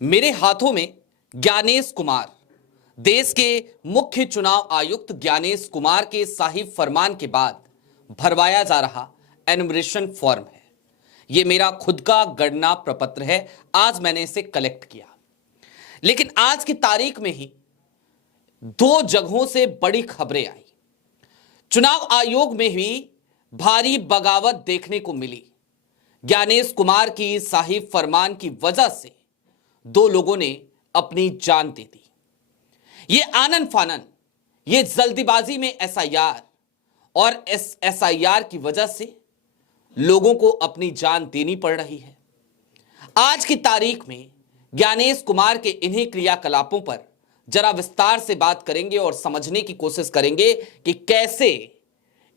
मेरे हाथों में ज्ञानेश कुमार, देश के मुख्य चुनाव आयुक्त ज्ञानेश कुमार के शाही फरमान के बाद भरवाया जा रहा एनुमरेशन फॉर्म है। यह मेरा खुद का गणना प्रपत्र है। आज मैंने इसे कलेक्ट किया, लेकिन आज की तारीख में ही दो जगहों से बड़ी खबरें आई। चुनाव आयोग में भी भारी बगावत देखने को मिली। ज्ञानेश कुमार की शाही फरमान की वजह से दो लोगों ने अपनी जान दे दी। ये आनन फानन, ये जल्दीबाजी में एसआईआर और एसआईआर की वजह से लोगों को अपनी जान देनी पड़ रही है। आज की तारीख में ज्ञानेश कुमार के इन्हीं क्रियाकलापों पर जरा विस्तार से बात करेंगे और समझने की कोशिश करेंगे कि कैसे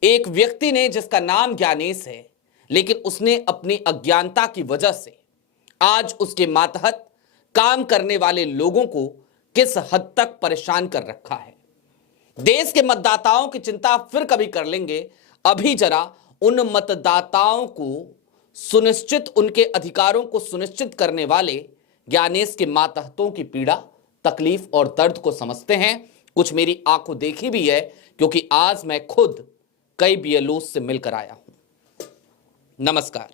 एक व्यक्ति ने, जिसका नाम ज्ञानेश है, लेकिन उसने अपनी अज्ञानता की वजह से आज उसके मातहत काम करने वाले लोगों को किस हद तक परेशान कर रखा है। देश के मतदाताओं की चिंता फिर कभी कर लेंगे। अभी जरा उन मतदाताओं को सुनिश्चित, उनके अधिकारों को सुनिश्चित करने वाले ज्ञानेश के मातहतों की पीड़ा, तकलीफ और दर्द को समझते हैं। कुछ मेरी आंखों देखी भी है, क्योंकि आज मैं खुद कई बीएलओ से मिलकर आया हूं। नमस्कार,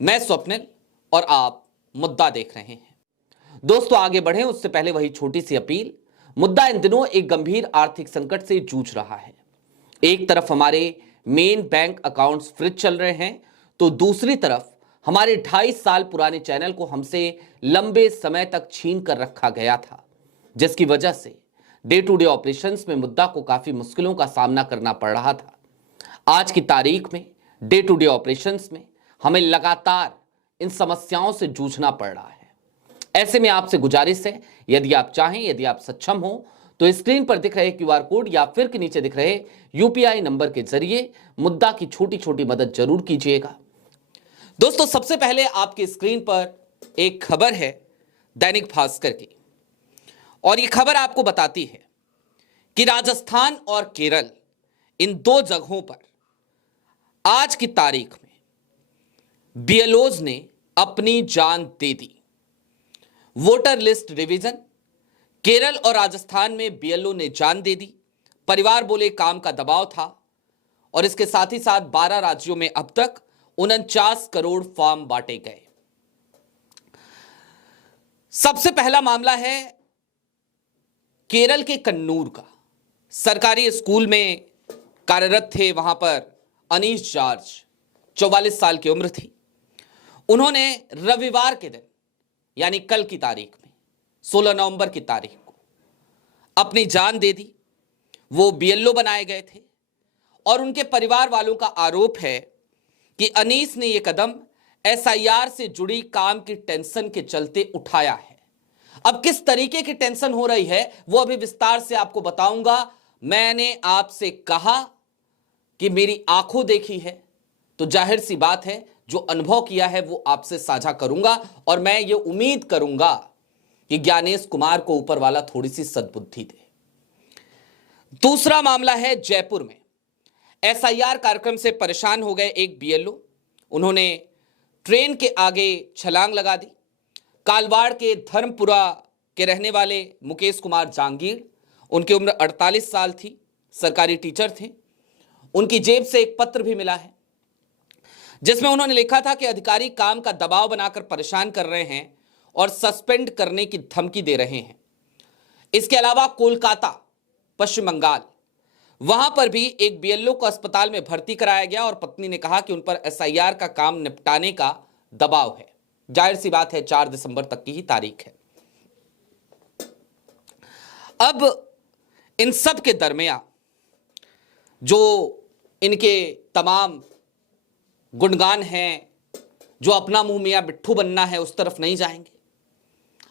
मैं स्वप्निल और आप मुद्दा देख रहे हैं। दोस्तों, आगे बढ़ें उससे पहले वही छोटी सी अपील। मुद्दा इन दिनों एक गंभीर आर्थिक संकट से जूझ रहा है। एक तरफ हमारे मेन बैंक अकाउंट्स फ्रीज चल रहे हैं, तो दूसरी तरफ हमारे 2.5 साल पुराने चैनल को हमसे लंबे समय तक छीन कर रखा गया था, जिसकी वजह से डे टू डे ऑपरेशंस में मुद्दा को काफी मुश्किलों का सामना करना पड़ रहा था। आज की तारीख में डे टू डे ऑपरेशंस में हमें लगातार इन समस्याओं से जूझना पड़ रहा है। ऐसे में आपसे गुजारिश है, यदि आप चाहें, यदि आप सक्षम हो, तो स्क्रीन पर दिख रहे क्यूआर कोड या फिर के नीचे दिख रहे यूपीआई नंबर के जरिए मुद्दा की छोटी छोटी मदद जरूर कीजिएगा। दोस्तों, सबसे पहले आपकी स्क्रीन पर एक खबर है दैनिक भास्कर की, और यह खबर आपको बताती है कि राजस्थान और केरल, इन दो जगहों पर आज की तारीख में बीएलओज ने अपनी जान दे दी। वोटर लिस्ट रिवीजन, केरल और राजस्थान में बीएलओ ने जान दे दी। परिवार बोले काम का दबाव था, और इसके साथ ही साथ 12 राज्यों में अब तक 49 करोड़ फॉर्म बांटे गए। सबसे पहला मामला है केरल के कन्नूर का। सरकारी स्कूल में कार्यरत थे वहां पर अनीश जॉर्ज, 44 साल की उम्र थी। उन्होंने रविवार के दिन, यानी कल की तारीख में 16 नवंबर की तारीख को अपनी जान दे दी। वो बीएलओ बनाए गए थे, और उनके परिवार वालों का आरोप है कि अनीस ने यह कदम एसआईआर से जुड़ी काम की टेंशन के चलते उठाया है। अब किस तरीके की टेंशन हो रही है वो अभी विस्तार से आपको बताऊंगा। मैंने आपसे कहा कि मेरी आंखों देखी है, तो जाहिर सी बात है जो अनुभव किया है वो आपसे साझा करूंगा, और मैं ये उम्मीद करूंगा कि ज्ञानेश कुमार को ऊपर वाला थोड़ी सी सद्बुद्धि दे। दूसरा मामला है जयपुर में। एसआईआर कार्यक्रम से परेशान हो गए एक बीएलओ। उन्होंने ट्रेन के आगे छलांग लगा दी। कालवाड़ के धर्मपुरा के रहने वाले मुकेश कुमार जांगीर, उनकी उम्र 48 साल थी, सरकारी टीचर थे। उनकी जेब से एक पत्र भी मिला है, जिसमें उन्होंने लिखा था कि अधिकारी काम का दबाव बनाकर परेशान कर रहे हैं और सस्पेंड करने की धमकी दे रहे हैं। इसके अलावा कोलकाता, पश्चिम बंगाल, वहां पर भी एक बीएलओ को अस्पताल में भर्ती कराया गया, और पत्नी ने कहा कि उन पर एसआईआर का काम निपटाने का दबाव है। जाहिर सी बात है 4 दिसंबर तक की ही तारीख है। अब इन सब के दरमियान जो इनके तमाम गुणगान हैं, जो अपना मुंह मियां बिट्ठू बनना है, उस तरफ नहीं जाएंगे।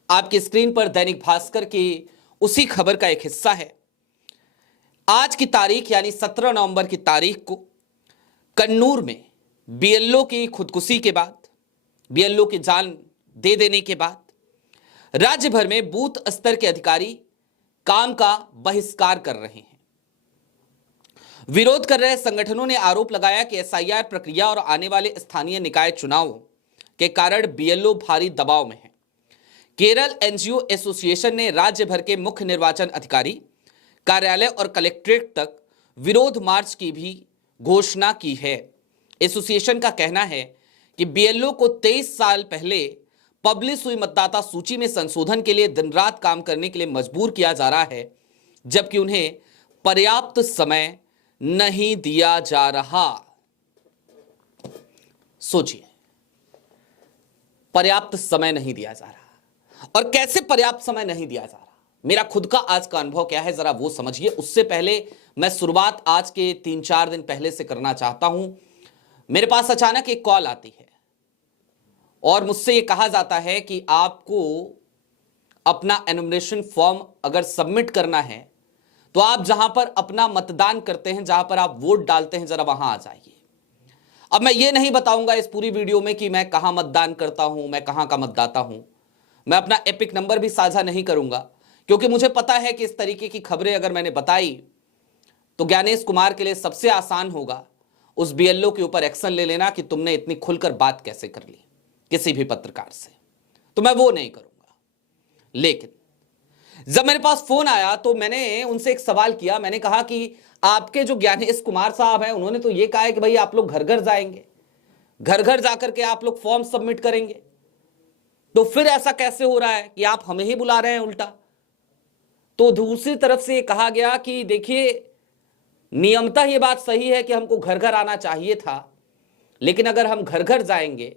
आपकी स्क्रीन पर दैनिक भास्कर की उसी खबर का एक हिस्सा है। आज की तारीख यानी 17 नवंबर की तारीख को कन्नूर में बीएलओ की खुदकुशी के बाद, बीएलओ की जान दे देने के बाद राज्य भर में बूथ स्तर के अधिकारी काम का बहिष्कार कर रहे हैं। विरोध कर रहे संगठनों ने आरोप लगाया कि एसआईआर प्रक्रिया और आने वाले स्थानीय निकाय चुनावों के कारण बीएलओ भारी दबाव में है। केरल एनजीओ एसोसिएशन ने राज्य भर के मुख्य निर्वाचन अधिकारी कार्यालय और कलेक्ट्रेट तक विरोध मार्च की भी घोषणा की है। एसोसिएशन का कहना है कि बीएलओ को 23 साल पहले पब्लिश हुई मतदाता सूची में संशोधन के लिए दिन रात काम करने के लिए मजबूर किया जा रहा है, जबकि उन्हें पर्याप्त समय नहीं दिया जा रहा। सोचिए, पर्याप्त समय नहीं दिया जा रहा, और कैसे पर्याप्त समय नहीं दिया जा रहा, मेरा खुद का आज का अनुभव क्या है जरा वो समझिए। उससे पहले मैं शुरुआत आज के 3-4 दिन पहले से करना चाहता हूं। मेरे पास अचानक एक कॉल आती है और मुझसे यह कहा जाता है कि आपको अपना एनुमरेशन फॉर्म अगर सबमिट करना है तो आप जहां पर अपना मतदान करते हैं, जहां पर आप वोट डालते हैं, जरा वहां आ जाइए। अब मैं ये नहीं बताऊंगा इस पूरी वीडियो में कि मैं कहां मतदान करता हूं, मैं कहां का मतदाता हूं। मैं अपना एपिक नंबर भी साझा नहीं करूंगा, क्योंकि मुझे पता है कि इस तरीके की खबरें अगर मैंने बताई तो ज्ञानेश कुमार के लिए सबसे आसान होगा उस बीएलओ के ऊपर एक्शन ले लेना कि तुमने इतनी खुलकर बात कैसे कर ली किसी भी पत्रकार से। तो मैं वो नहीं करूंगा। लेकिन जब मेरे पास फोन आया तो मैंने उनसे एक सवाल किया। मैंने कहा कि आपके जो ज्ञानेश कुमार साहब हैं, उन्होंने तो ये कहा है कि भाई आप लोग घर घर जाएंगे, घर घर जाकर के आप लोग फॉर्म सबमिट करेंगे, तो फिर ऐसा कैसे हो रहा है कि आप हमें ही बुला रहे हैं उल्टा। तो दूसरी तरफ से ये कहा गया कि देखिए, नियमतः ये बात सही है कि हमको घर घर आना चाहिए था, लेकिन अगर हम घर घर जाएंगे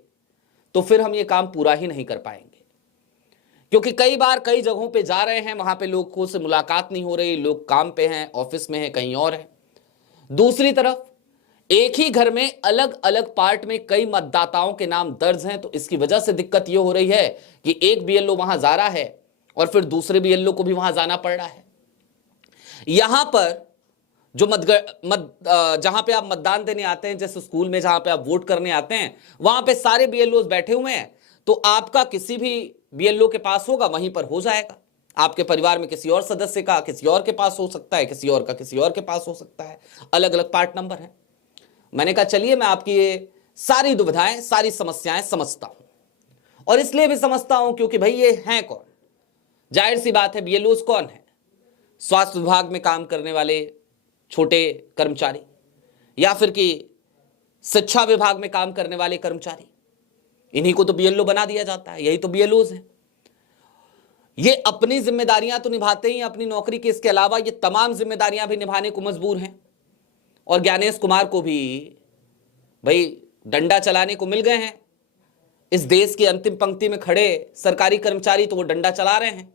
तो फिर हम ये काम पूरा ही नहीं कर पाएंगे, क्योंकि कई बार कई जगहों पे जा रहे हैं, वहां पे लोगों से मुलाकात नहीं हो रही, लोग काम पे हैं, ऑफिस में हैं, कहीं और है। दूसरी तरफ एक ही घर में अलग अलग पार्ट में कई मतदाताओं के नाम दर्ज हैं, तो इसकी वजह से दिक्कत यह हो रही है कि एक बीएलओ वहां जा रहा है और फिर दूसरे बीएलओ को भी वहां जाना पड़ रहा है। यहां पर जो जहां पे आप मतदान देने आते हैं, जैसे स्कूल में जहां पे आप वोट करने आते हैं, वहां पे सारे बीएलओ बैठे हुए हैं, तो आपका किसी भी बीएलओ के पास होगा, वहीं पर हो जाएगा। आपके परिवार में किसी और सदस्य का किसी और के पास हो सकता है, किसी और का किसी और के पास हो सकता है, अलग अलग पार्ट नंबर है। मैंने कहा चलिए मैं आपकी ये सारी दुविधाएं, सारी समस्याएं समझता हूं, और इसलिए भी समझता हूं क्योंकि भाई ये हैं कौन? जाहिर सी बात है, बीएलओ कौन है? स्वास्थ्य विभाग में काम करने वाले छोटे कर्मचारी, या फिर कि शिक्षा विभाग में काम करने वाले कर्मचारी, इन्हीं को तो बीएलओ बना दिया जाता है। यही तो बीएलओज हैं। ये अपनी जिम्मेदारियां तो निभाते ही अपनी नौकरी के, इसके अलावा ये तमाम जिम्मेदारियां भी निभाने को मजबूर हैं। और ज्ञानेश कुमार को भी भाई डंडा चलाने को मिल गए हैं। इस देश की अंतिम पंक्ति में खड़े सरकारी कर्मचारी तो वो डंडा चला रहे हैं।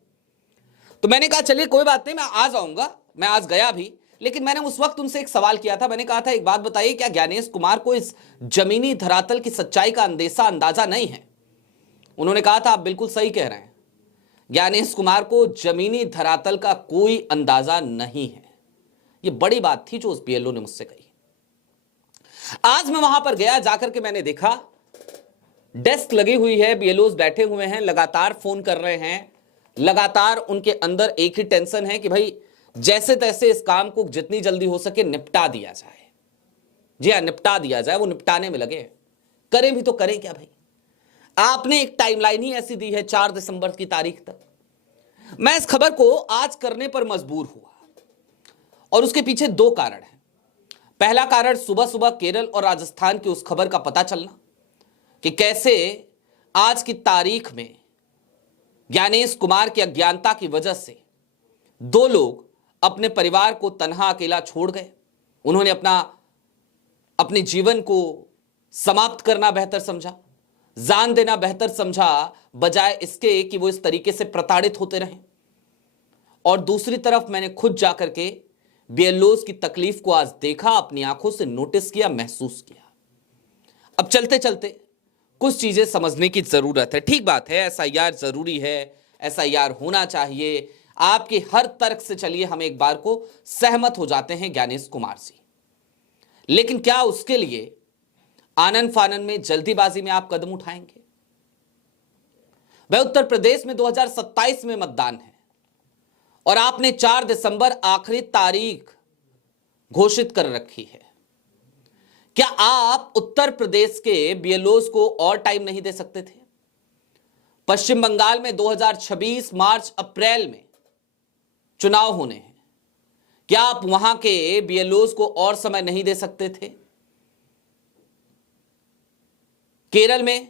तो मैंने कहा चलिए कोई बात नहीं, मैं आ जाऊंगा। मैं आज गया भी, लेकिन मैंने उस वक्त उनसे एक सवाल किया था। मैंने कहा था, एक बात बताइए, क्या ज्ञानेश कुमार को इस जमीनी धरातल की सच्चाई का अंदाजा नहीं है? उन्होंने कहा था आप बिल्कुल सही कह रहे हैं, ज्ञानेश कुमार को जमीनी धरातल का कोई अंदाजा नहीं है। ये बड़ी बात थी जो उस बीएलओ ने मुझसे कही। आज मैं वहां पर गया, जाकर के मैंने देखा डेस्क लगी हुई है, बीएलओ बैठे हुए हैं, लगातार फोन कर रहे हैं, लगातार उनके अंदर एक ही टेंशन है कि भाई जैसे तैसे इस काम को जितनी जल्दी हो सके निपटा दिया जाए। जी हाँ, निपटा दिया जाए। वो निपटाने में लगे। करें भी तो करें क्या भाई? आपने एक टाइमलाइन ही ऐसी दी है 4 दिसंबर की तारीख तक। मैं इस खबर को आज करने पर मजबूर हुआ, और उसके पीछे 2 कारण हैं। पहला कारण, सुबह सुबह केरल और राजस्थान की उस खबर का पता चलना कि कैसे आज की तारीख में ज्ञानेश कुमार की अज्ञानता की वजह से 2 लोग अपने परिवार को तन्हा अकेला छोड़ गए। उन्होंने अपने जीवन को समाप्त करना बेहतर समझा, जान देना बेहतर समझा, बजाय इसके कि वो इस तरीके से प्रताड़ित होते रहें। और दूसरी तरफ मैंने खुद जाकर के बीएलओज की तकलीफ को आज देखा, अपनी आंखों से नोटिस किया, महसूस किया। अब चलते चलते कुछ चीजें समझने की जरूरत है। ठीक बात है, एसआईआर जरूरी है, एसआईआर होना चाहिए। आपके हर तर्क से चलिए हम एक बार को सहमत हो जाते हैं ज्ञानेश कुमार जी, लेकिन क्या उसके लिए आनन फानन में, जल्दीबाजी में आप कदम उठाएंगे? वह उत्तर प्रदेश में 2027 में मतदान है और आपने 4 दिसंबर आखिरी तारीख घोषित कर रखी है। क्या आप उत्तर प्रदेश के बीएलओज को और टाइम नहीं दे सकते थे? पश्चिम बंगाल में 2026 मार्च अप्रैल में चुनाव होने हैं। क्या आप वहां के बीएलओज को और समय नहीं दे सकते थे? केरल में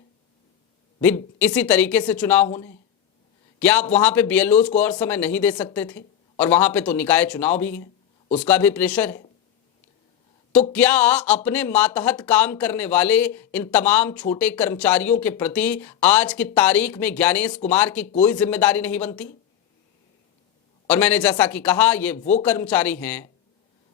भी इसी तरीके से चुनाव होने हैं। क्या आप वहां पे बीएलओज को और समय नहीं दे सकते थे? और वहां पे तो निकाय चुनाव भी है, उसका भी प्रेशर है। तो क्या अपने मातहत काम करने वाले इन तमाम छोटे कर्मचारियों के प्रति आज की तारीख में ज्ञानेश कुमार की कोई जिम्मेदारी नहीं बनती? और मैंने जैसा कि कहा, ये वो कर्मचारी हैं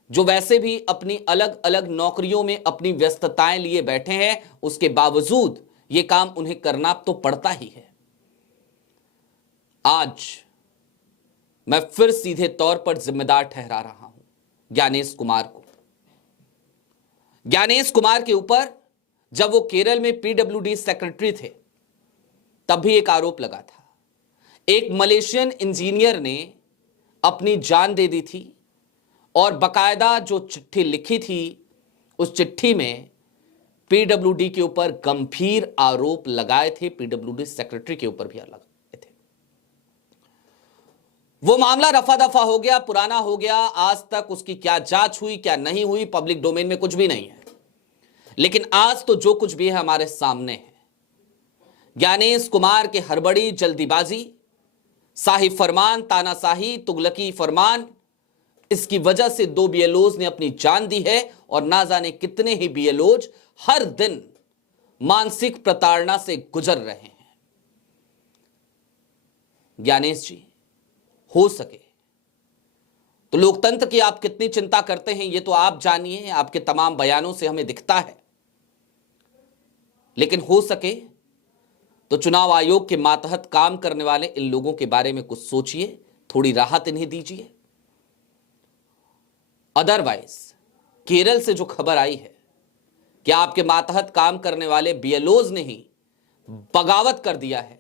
जो वैसे भी अपनी अलग अलग नौकरियों में अपनी व्यस्तताएं लिए बैठे हैं, उसके बावजूद ये काम उन्हें करना तो पड़ता ही है। आज मैं फिर सीधे तौर पर जिम्मेदार ठहरा रहा हूं ज्ञानेश कुमार को। ज्ञानेश कुमार के ऊपर जब वो केरल में पीडब्ल्यूडी सेक्रेटरी थे तब भी एक आरोप लगा था। एक मलेशियन इंजीनियर ने अपनी जान दे दी थी और बकायदा जो चिट्ठी लिखी थी उस चिट्ठी में पीडब्ल्यूडी के ऊपर गंभीर आरोप लगाए थे, पीडब्ल्यूडी सेक्रेटरी के ऊपर भी लगाए थे। वो मामला रफा दफा हो गया, पुराना हो गया। आज तक उसकी क्या जांच हुई क्या नहीं हुई, पब्लिक डोमेन में कुछ भी नहीं है। लेकिन आज तो जो कुछ भी है हमारे सामने है। ज्ञानेश कुमार के हड़बड़ी, जल्दीबाजी, शाही फरमान, तानाशाही, तुगलकी फरमान, इसकी वजह से 2 बीएलओज ने अपनी जान दी है और ना जाने कितने ही बीएलओज हर दिन मानसिक प्रताड़ना से गुजर रहे हैं। ज्ञानेश जी, हो सके तो लोकतंत्र की आप कितनी चिंता करते हैं ये तो आप जानिए, आपके तमाम बयानों से हमें दिखता है। लेकिन हो सके तो चुनाव आयोग के मातहत काम करने वाले इन लोगों के बारे में कुछ सोचिए, थोड़ी राहत इन्हें दीजिए। अदरवाइज केरल से जो खबर आई है कि आपके मातहत काम करने वाले बीएलओज ने ही बगावत कर दिया है,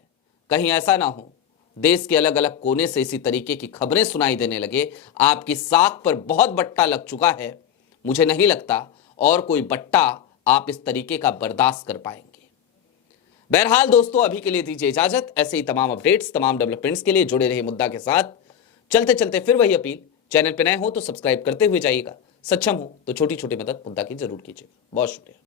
कहीं ऐसा ना हो देश के अलग अलग कोने से इसी तरीके की खबरें सुनाई देने लगे। आपकी साख पर बहुत बट्टा लग चुका है। मुझे नहीं लगता और कोई बट्टा आप इस तरीके का बर्दाश्त कर पाएंगे। बहरहाल दोस्तों, अभी के लिए दीजिए इजाजत। ऐसे ही तमाम अपडेट्स, तमाम डेवलपमेंट्स के लिए जुड़े रहे मुद्दा के साथ। चलते चलते फिर वही अपील, चैनल पर नए हो तो सब्सक्राइब करते हुए जाइएगा, सक्षम हो तो छोटी छोटी मदद मुद्दा की जरूर कीजिएगा। बहुत शुक्रिया।